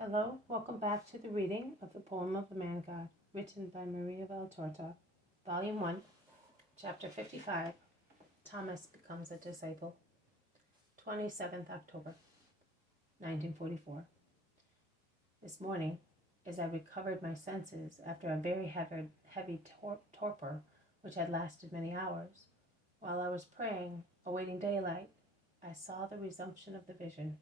Hello, welcome back to the reading of the poem of the Man God, written by Maria Valtorta, Volume 1, Chapter 55, Thomas Becomes a Disciple, 27th October, 1944. This morning, as I recovered my senses after a very heavy torpor which had lasted many hours, while I was praying, awaiting daylight, I saw the resumption of the vision.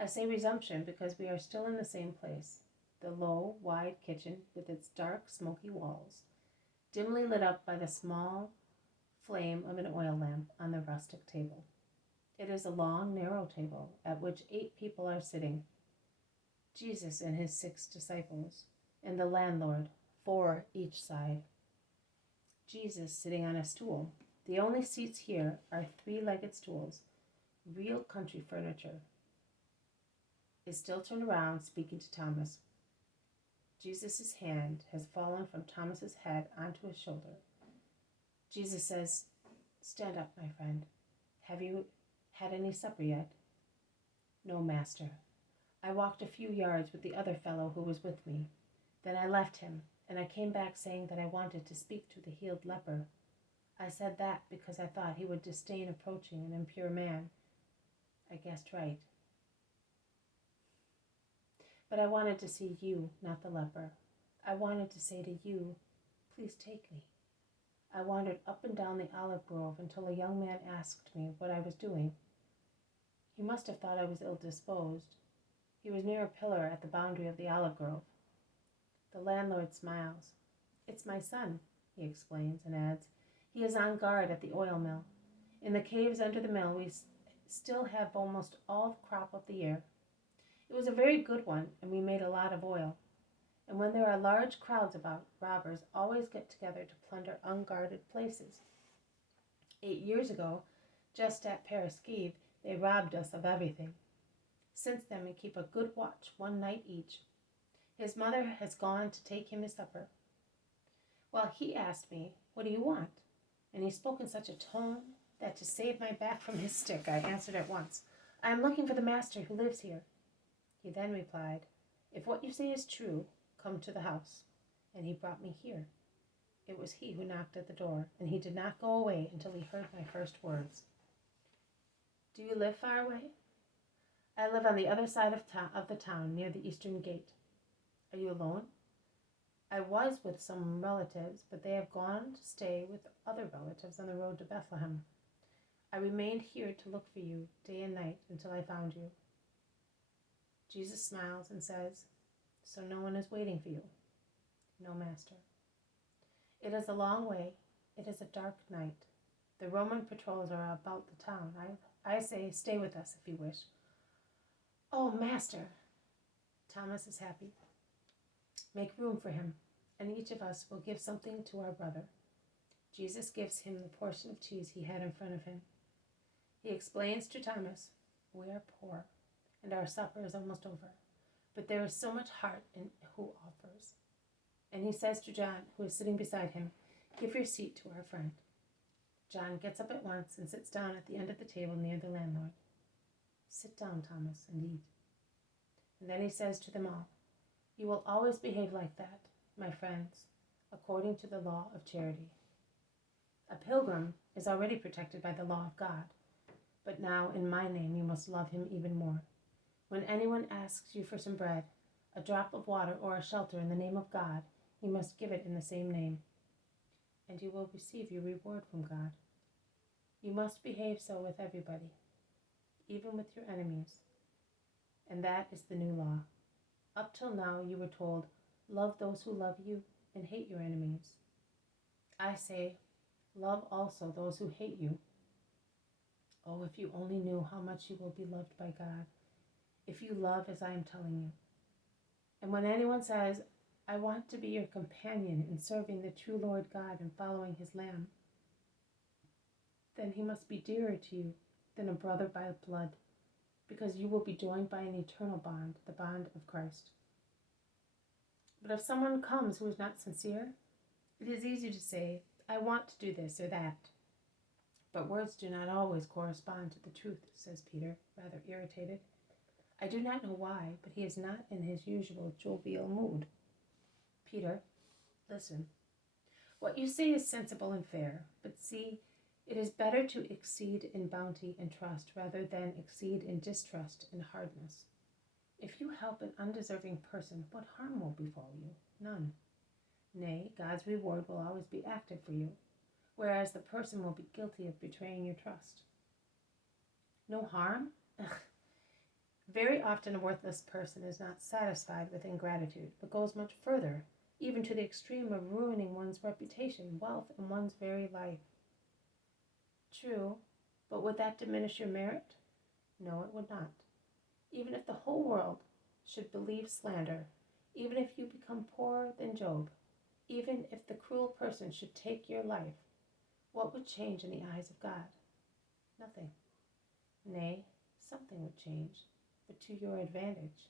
I say resumption because we are still in the same place, the low, wide kitchen with its dark, smoky walls, dimly lit up by the small flame of an oil lamp on the rustic table. It is a long, narrow table at which 8 people are sitting, Jesus and his 6 disciples, and the landlord, 4 each side. Jesus sitting on a stool. The only seats here are 3-legged stools, real country furniture. Is still turned around, speaking to Thomas. Jesus' hand has fallen from Thomas's head onto his shoulder. Jesus says, "Stand up, my friend. Have you had any supper yet?" "No, Master. I walked a few yards with the other fellow who was with me. Then I left him, and I came back saying that I wanted to speak to the healed leper. I said that because I thought he would disdain approaching an impure man. I guessed right. But I wanted to see you, not the leper. I wanted to say to you, 'Please take me.' I wandered up and down the olive grove until a young man asked me what I was doing. He must have thought I was ill-disposed. He was near a pillar at the boundary of the olive grove. The landlord smiles. 'It's my son,' he explains, and adds, 'He is on guard at the oil mill. In the caves under the mill we still have almost all the crop of the year. It was a very good one, and we made a lot of oil. And when there are large crowds about, robbers always get together to plunder unguarded places. 8 years ago, just at Paraskiv, they robbed us of everything. Since then we keep a good watch, 1 night each. His mother has gone to take him his supper. Well, he asked me, 'What do you want?' And he spoke in such a tone that to save my back from his stick, I answered at once, 'I am looking for the master who lives here.' He then replied, 'If what you say is true, come to the house.' And he brought me here. It was he who knocked at the door, and he did not go away until he heard my first words. 'Do you live far away?' 'I live on the other side of the town, near the eastern gate.' 'Are you alone?' 'I was with some relatives, but they have gone to stay with other relatives on the road to Bethlehem. I remained here to look for you day and night until I found you.' Jesus smiles and says, 'So no one is waiting for you?' 'No, Master.' 'It is a long way. It is a dark night. The Roman patrols are about the town. I say, stay with us if you wish.' 'Oh, Master!' Thomas is happy. 'Make room for him, and each of us will give something to our brother.' Jesus gives him the portion of cheese he had in front of him. He explains to Thomas, 'We are poor, and our supper is almost over, but there is so much heart in who offers.' And he says to John, who is sitting beside him, 'Give your seat to our friend.' John gets up at once and sits down at the end of the table near the landlord. 'Sit down, Thomas, and eat.' And then he says to them all, 'You will always behave like that, my friends, according to the law of charity.' A pilgrim is already protected by the law of God, but now in my name you must love him even more. When anyone asks you for some bread, a drop of water, or a shelter in the name of God, you must give it in the same name, and you will receive your reward from God. You must behave so with everybody, even with your enemies. And that is the new law. Up till now you were told, 'Love those who love you and hate your enemies.' I say, love also those who hate you. Oh, if you only knew how much you will be loved by God, if you love as I am telling you. And when anyone says, 'I want to be your companion in serving the true Lord God and following his Lamb,' then he must be dearer to you than a brother by blood, because you will be joined by an eternal bond, the bond of Christ. But if someone comes who is not sincere, it is easy to say, 'I want to do this or that.' But words do not always correspond to the truth," says Peter, rather irritated. I do not know why, but he is not in his usual jovial mood. Peter, listen. What you say is sensible and fair, but see, it is better to exceed in bounty and trust rather than exceed in distrust and hardness. If you help an undeserving person, what harm will befall you? None. Nay, God's reward will always be active for you, whereas the person will be guilty of betraying your trust. No harm? Ugh. Very often a worthless person is not satisfied with ingratitude, but goes much further, even to the extreme of ruining one's reputation, wealth, and one's very life. True, but would that diminish your merit? No, it would not. Even if the whole world should believe slander, even if you become poorer than Job, even if the cruel person should take your life, what would change in the eyes of God? Nothing. Nay, something would change, but to your advantage.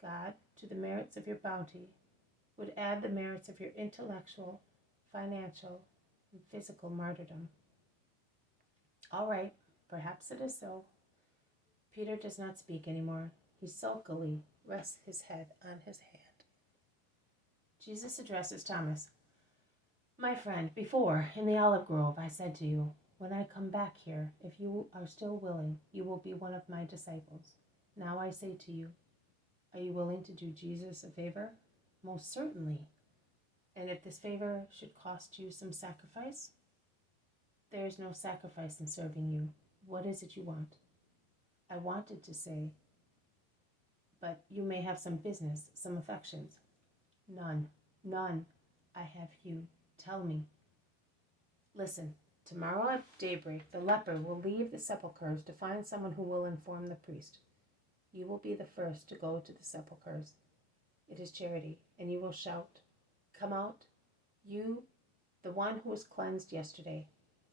God, to the merits of your bounty, would add the merits of your intellectual, financial, and physical martyrdom. All right, perhaps it is so. Peter does not speak anymore. He sulkily rests his head on his hand. Jesus addresses Thomas. My friend, before, in the olive grove, I said to you, when I come back here, if you are still willing, you will be one of my disciples. Now I say to you, are you willing to do Jesus a favor? Most certainly. And if this favor should cost you some sacrifice? There is no sacrifice in serving you. What is it you want? I wanted to say, but you may have some business, some affections. None. I have you. Tell me. Listen, tomorrow at daybreak, the leper will leave the sepulchres to find someone who will inform the priest. You will be the first to go to the sepulchres. It is charity, and you will shout, come out, you, the one who was cleansed yesterday.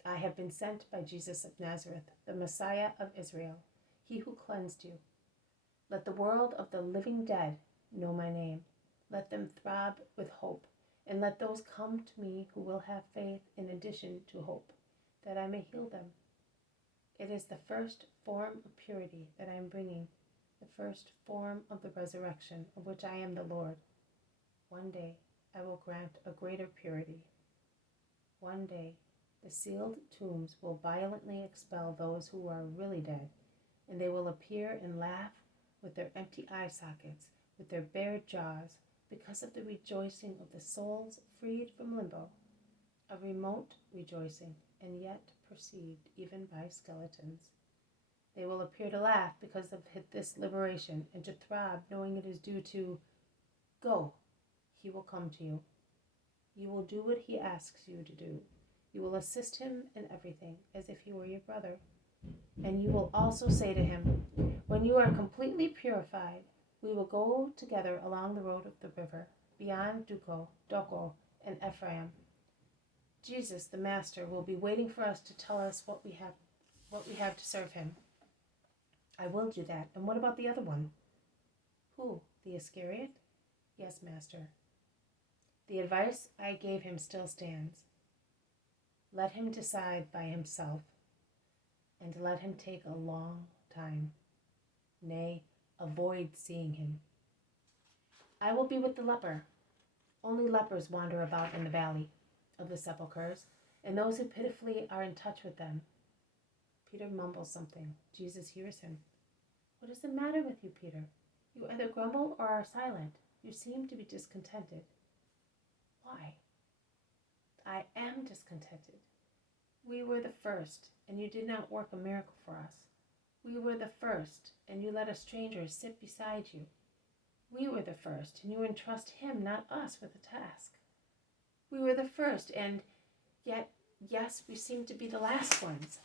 I have been sent by Jesus of Nazareth, the Messiah of Israel, he who cleansed you. Let the world of the living dead know my name. Let them throb with hope, and let those come to me who will have faith in addition to hope, that I may heal them. It is the first form of purity that I am bringing, the first form of the resurrection, of which I am the Lord. One day I will grant a greater purity. One day the sealed tombs will violently expel those who are really dead, and they will appear and laugh with their empty eye sockets, with their bare jaws, because of the rejoicing of the souls freed from limbo, a remote rejoicing, and yet perceived even by skeletons. They will appear to laugh because of this liberation, and to throb, knowing it is due to, go, he will come to you. You will do what he asks you to do. You will assist him in everything, as if he were your brother. And you will also say to him, when you are completely purified, we will go together along the road of the river, beyond Doko, and Ephraim. Jesus, the Master, will be waiting for us to tell us what we have to serve him. I will do that. And what about the other one? Who? The Iscariot? Yes, Master. The advice I gave him still stands. Let him decide by himself, and let him take a long time. Nay, avoid seeing him. I will be with the leper. Only lepers wander about in the valley of the sepulchres, and those who pitifully are in touch with them. Peter mumbles something. Jesus hears him. What is the matter with you, Peter? You either grumble or are silent. You seem to be discontented. Why? I am discontented. We were the first, and you did not work a miracle for us. We were the first, and you let a stranger sit beside you. We were the first, and you entrust him, not us, with a task. We were the first, and yet, yes, we seem to be the last ones.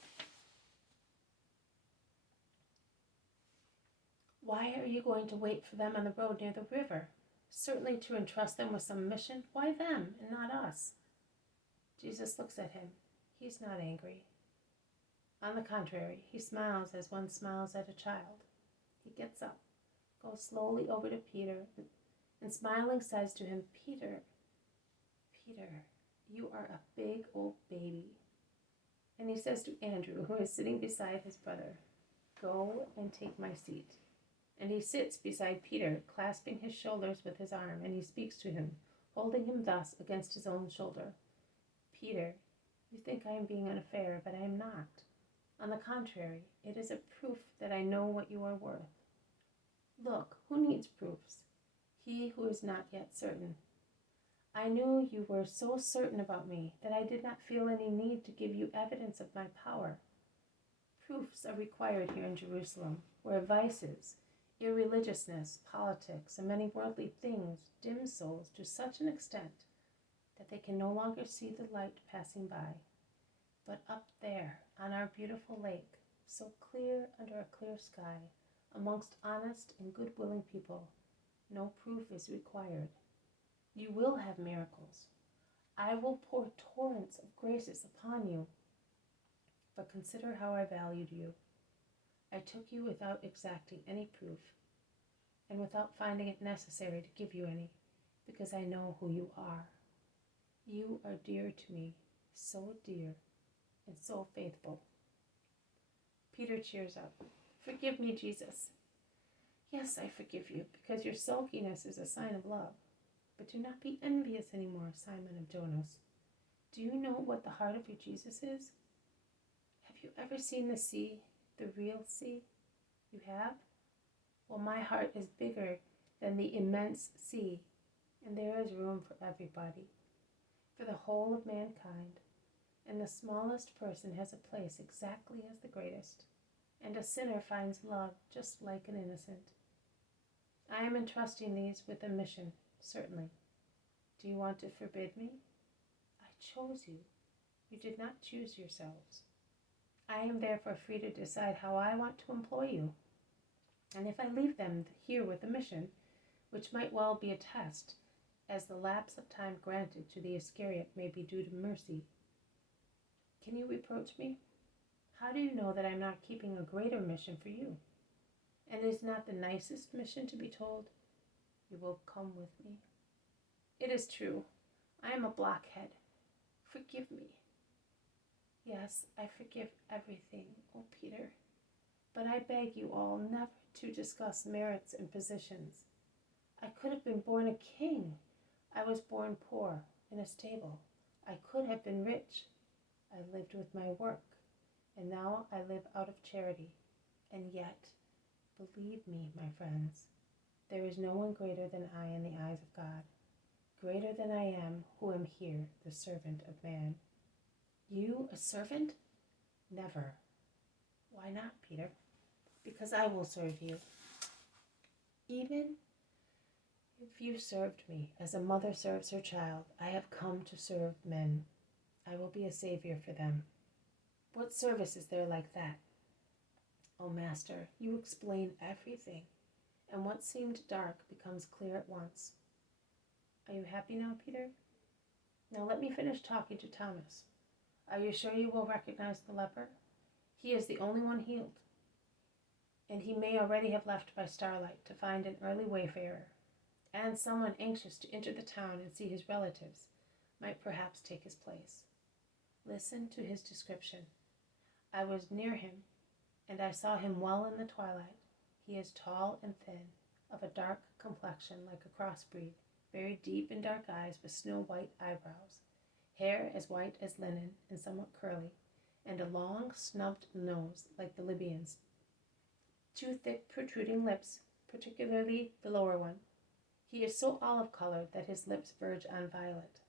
Why are you going to wait for them on the road near the river? Certainly to entrust them with some mission. Why them and not us? Jesus looks at him. He's not angry. On the contrary, he smiles as one smiles at a child. He gets up, goes slowly over to Peter, and smiling says to him, Peter, you are a big old baby. And he says to Andrew, who is sitting beside his brother, go and take my seat. And he sits beside Peter, clasping his shoulders with his arm, and he speaks to him, holding him thus against his own shoulder. Peter, you think I am being unfair, but I am not. On the contrary, it is a proof that I know what you are worth. Look, who needs proofs? He who is not yet certain. I knew you were so certain about me that I did not feel any need to give you evidence of my power. Proofs are required here in Jerusalem, where vices, irreligiousness, politics, and many worldly things dim souls to such an extent that they can no longer see the light passing by. But up there, on our beautiful lake, so clear under a clear sky, amongst honest and good-willing people, no proof is required. You will have miracles. I will pour torrents of graces upon you. But consider how I valued you. I took you without exacting any proof, and without finding it necessary to give you any, because I know who you are. You are dear to me, so dear and so faithful. Peter cheers up. Forgive me, Jesus. Yes, I forgive you, because your sulkiness is a sign of love. But do not be envious anymore, Simon of Jonas. Do you know what the heart of your Jesus is? Have you ever seen the sea, the real sea? You have? Well, my heart is bigger than the immense sea, and there is room for everybody, for the whole of mankind, and the smallest person has a place exactly as the greatest, and a sinner finds love just like an innocent. I am entrusting these with a mission, certainly. Do you want to forbid me? I chose you. You did not choose yourselves. I am therefore free to decide how I want to employ you. And if I leave them here with a mission, which might well be a test, as the lapse of time granted to the Iscariot may be due to mercy, can you reproach me? How do you know that I am not keeping a greater mission for you? And is not the nicest mission to be told, you will come with me? It is true. I am a blockhead. Forgive me. Yes, I forgive everything, oh Peter. But I beg you all never to discuss merits and positions. I could have been born a king. I was born poor, in a stable. I could have been rich. I lived with my work, and now I live out of charity. And yet, believe me, my friends, there is no one greater than I in the eyes of God, greater than I am who am here, the servant of man. You, a servant? Never. Why not, Peter? Because I will serve you. Even if you served me as a mother serves her child, I have come to serve men. I will be a savior for them. What service is there like that? Oh, Master, you explain everything, and what seemed dark becomes clear at once. Are you happy now, Peter? Now let me finish talking to Thomas. Are you sure you will recognize the leper? He is the only one healed, and he may already have left by starlight to find an early wayfarer, and someone anxious to enter the town and see his relatives might perhaps take his place. Listen to his description. I was near him, and I saw him well in the twilight. He is tall and thin, of a dark complexion like a crossbreed, very deep and dark eyes with snow-white eyebrows, hair as white as linen and somewhat curly, and a long, snubbed nose like the Libyans. 2 thick, protruding lips, particularly the lower one. He is so olive-colored that his lips verge on violet.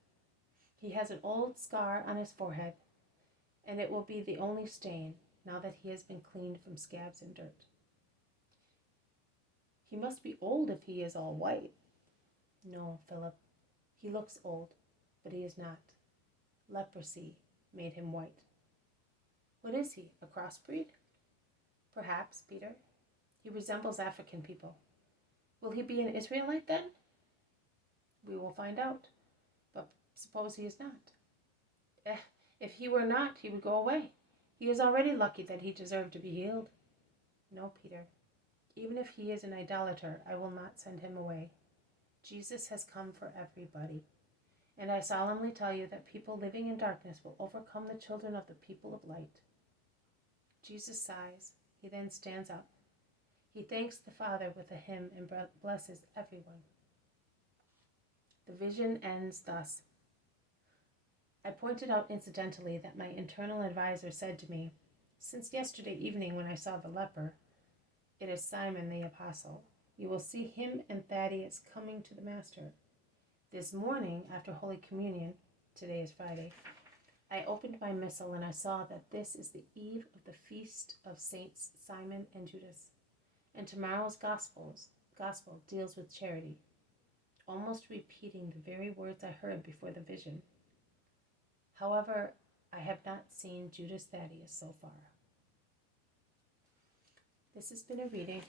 He has an old scar on his forehead, and it will be the only stain now that he has been cleaned from scabs and dirt. He must be old if he is all white. No, Philip, he looks old, but he is not. Leprosy made him white. What is he, a crossbreed? Perhaps, Peter. He resembles African people. Will he be an Israelite then? We will find out. But suppose he is not. If he were not, he would go away. He is already lucky that he deserved to be healed. No, Peter. Even if he is an idolater, I will not send him away. Jesus has come for everybody. And I solemnly tell you that people living in darkness will overcome the children of the people of light. Jesus sighs. He then stands up. He thanks the Father with a hymn and blesses everyone. The vision ends thus. I pointed out incidentally that my internal advisor said to me, "Since yesterday evening when I saw the leper, it is Simon the Apostle. You will see him and Thaddeus coming to the Master." This morning, after Holy Communion, today is Friday, I opened my missal and I saw that this is the eve of the feast of Saints Simon and Judas, and tomorrow's gospel deals with charity, almost repeating the very words I heard before the vision. However, I have not seen Judas Thaddeus so far. This has been a reading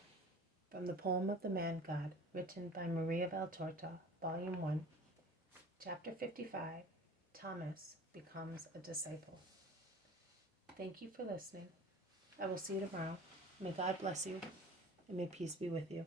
from the poem of the Man God, written by Maria Valtorta, Volume 1, Chapter 55, Thomas Becomes a Disciple. Thank you for listening. I will see you tomorrow. May God bless you, and may peace be with you.